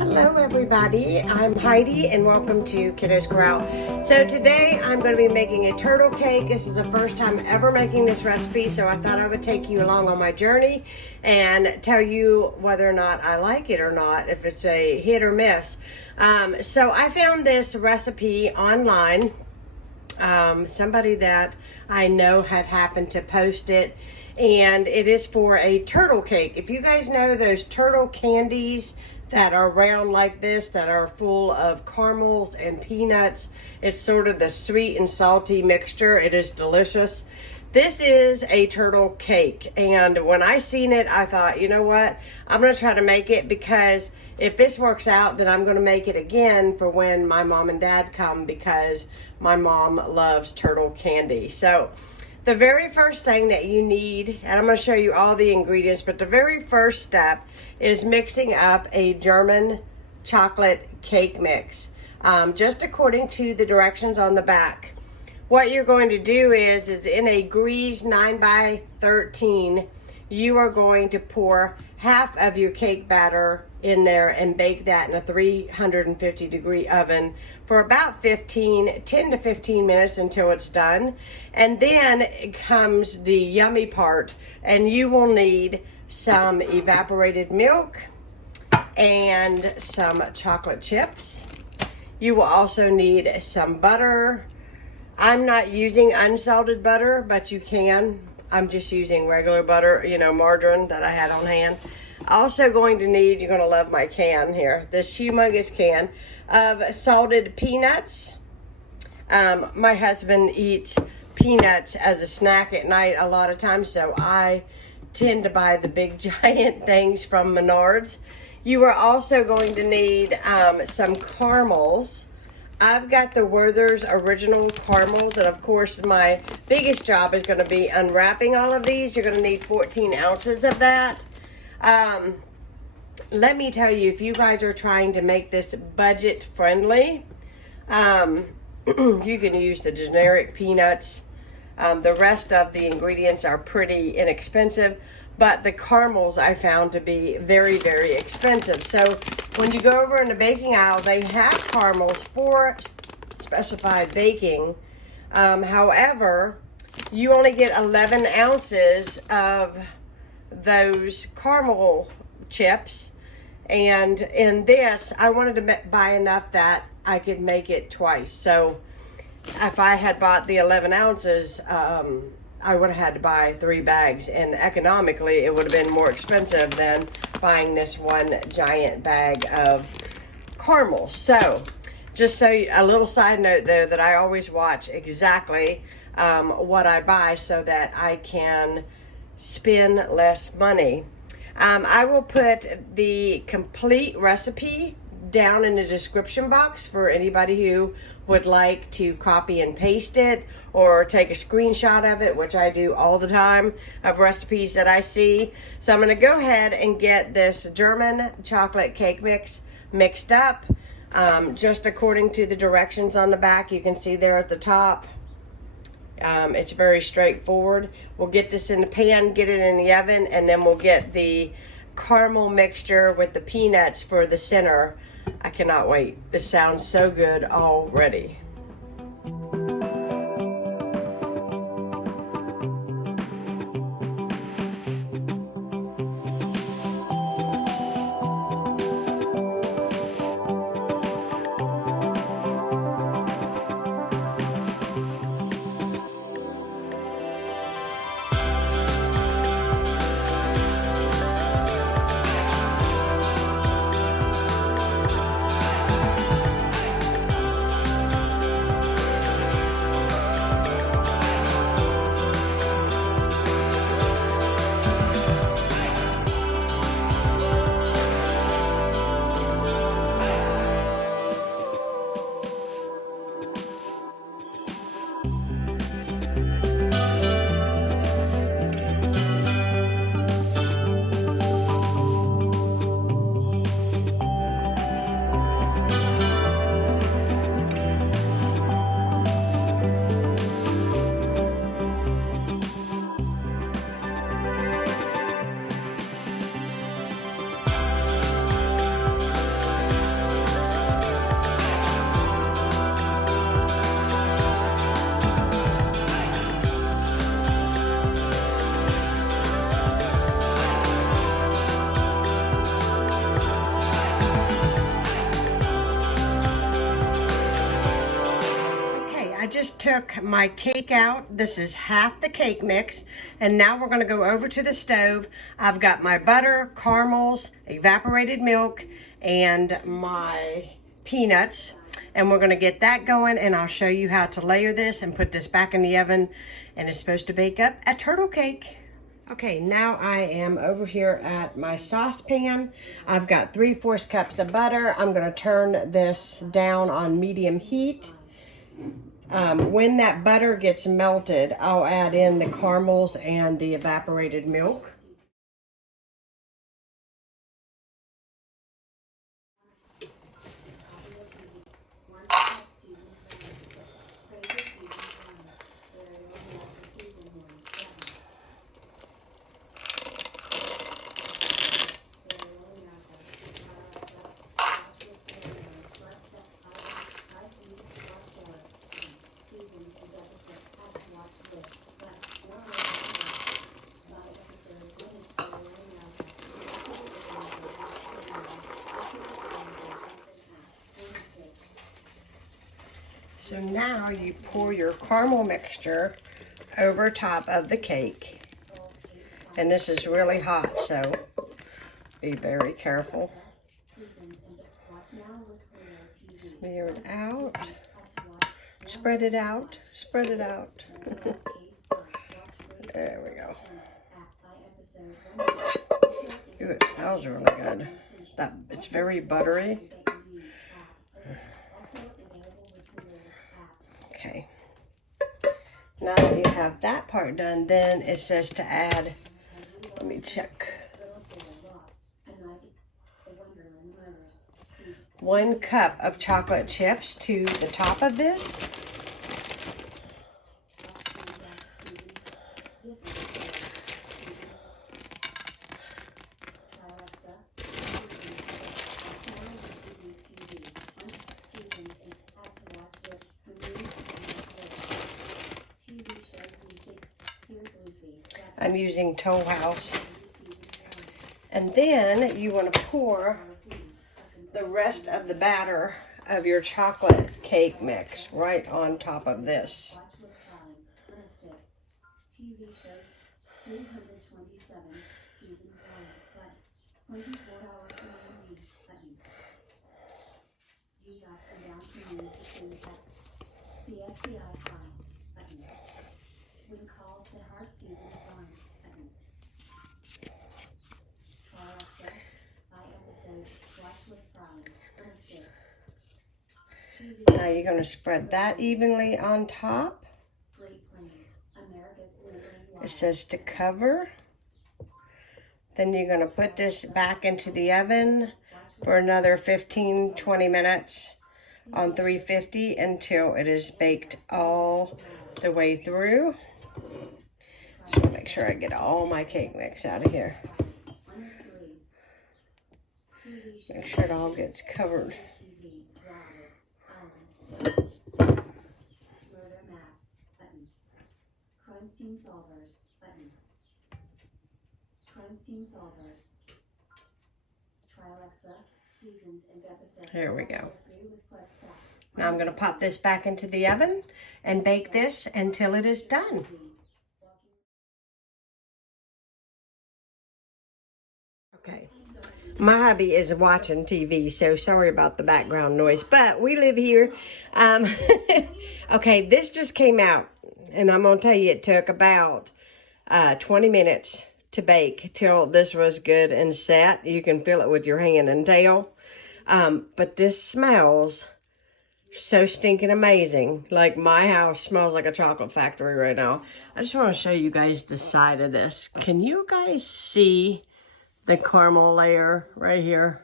Hello everybody, I'm Heidi and welcome to Kiddo's Corral. So today I'm going to be making a turtle cake. This is the first time ever making this recipe, so I thought I would take you along on my journey and tell you whether or not I like it or not, if it's a hit or miss. So I found this recipe online. Somebody that I know had happened to post it, and it is for a turtle cake. If you guys know those turtle candies that are round like this, that are full of caramels and peanuts, it's sort of the sweet and salty mixture. It is delicious. This is a turtle cake, and when I seen it, I thought, you know what, I'm gonna try to make it, because if this works out, then I'm gonna make it again for when my mom and dad come, because my mom loves turtle candy. So the very first thing that you need, and I'm going to show you all the ingredients, but the very first step is mixing up a German chocolate cake mix, just according to the directions on the back. What you're going to do is in a greased 9x13, you are going to pour half of your cake batter in there and bake that in a 350 degree oven for about 10 to 15 minutes until it's done. And then it comes the yummy part, and you will need some evaporated milk and some chocolate chips. You will also need some butter. I'm not using unsalted butter, but you can. I'm just using regular butter, margarine that I had on hand. Also going to need, you're going to love my can here, this humongous can of salted peanuts. My husband eats peanuts as a snack at night a lot of times, so I tend to buy the big giant things from Menards. You are also going to need some caramels. I've got the Werther's original caramels, and of course my biggest job is going to be unwrapping all of these. You're going to need 14 ounces of that. Let me tell you, if you guys are trying to make this budget friendly, you can use the generic peanuts. The rest of the ingredients are pretty inexpensive, but the caramels I found to be very, very expensive. So when you go over in the baking aisle, they have caramels for specified baking. However, you only get 11 ounces of those caramel chips, and in this I wanted to buy enough that I could make it twice. So if I had bought the 11 ounces, I would have had to buy 3 bags, and economically it would have been more expensive than buying this one giant bag of caramels. So just so a little side note though, that I always watch exactly what I buy so that I can spend less money. I will put the complete recipe down in the description box for anybody who would like to copy and paste it or take a screenshot of it, which I do all the time of recipes that I see. So I'm going to go ahead and get this German chocolate cake mix mixed up, just according to the directions on the back. You can see there at the top. It's very straightforward. We'll get this in the pan, get it in the oven, and then we'll get the caramel mixture with the peanuts for the center. I cannot wait. This sounds so good already. just took my cake out. This is half the cake mix. And now we're gonna go over to the stove. I've got my butter, caramels, evaporated milk, and my peanuts. And we're gonna get that going, and I'll show you how to layer this and put this back in the oven. And it's supposed to bake up a turtle cake. Okay, now I am over here at my saucepan. I've got 3/4 cups of butter. I'm gonna turn this down on medium heat. When that butter gets melted, I'll add in the caramels and the evaporated milk. So now you pour your caramel mixture over top of the cake. And this is really hot, so be very careful. Smear it out. Spread it out. Spread it out. There we go. Ooh, it smells really good. It's very buttery. Okay. Now that you have that part done, then it says to add, let me check, 1 cup of chocolate chips to the top of this. I'm using Toll House. And then you want to pour the rest of the batter of your chocolate cake mix right on top of this. Now you're going to spread that evenly on top. It says to cover. Then you're going to put this back into the oven for another 15-20 minutes on 350 until it is baked all the way through. So make sure I get all my cake mix out of here. Make sure it all gets covered. Here we go. Now I'm going to pop this back into the oven and bake this until it is done. Okay. My hubby is watching TV, so sorry about the background noise, but we live here. Okay, this just came out, and I'm going to tell you it took about 20 minutes to bake till this was good and set. You can feel it with your hand and tail. But this smells so stinking amazing. Like, my house smells like a chocolate factory right now. I just want to show you guys the side of this. Can you guys see the caramel layer right here?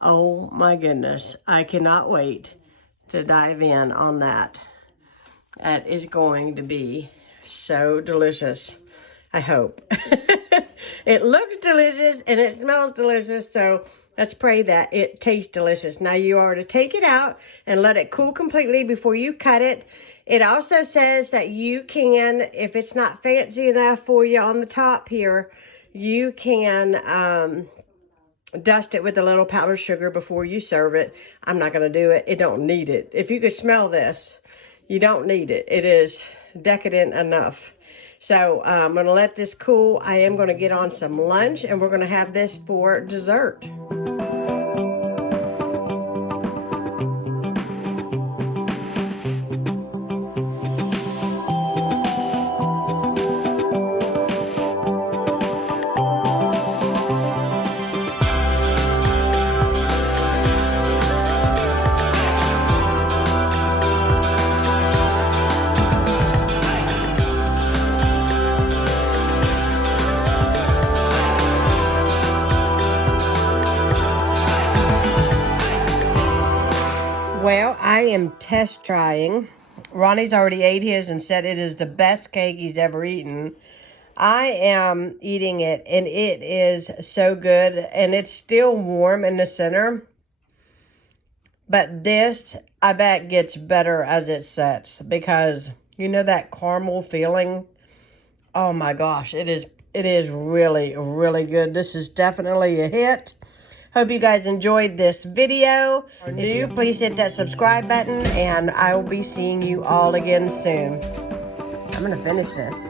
Oh my goodness. I cannot wait to dive in on that. That is going to be so delicious. I hope. It looks delicious and it smells delicious, so let's pray that it tastes delicious. Now you are to take it out and let it cool completely before you cut it. It also says that you can, if it's not fancy enough for you on the top here, you can dust it with a little powdered sugar before you serve it. I'm not going to do it. It don't need it. If you could smell this, You don't need it. It is decadent enough. So I'm going to let this cool. I am going to get on some lunch, and we're going to have this for dessert. Well, I am test trying. Ronnie's already ate his and said it is the best cake he's ever eaten. I am eating it, and it is so good, and it's still warm in the center. But this, I bet, gets better as it sets, because you know that caramel feeling? Oh my gosh, it is really, really good. This is definitely a hit. Hope you guys enjoyed this video. If you do, please hit that subscribe button, and I will be seeing you all again soon. I'm gonna finish this.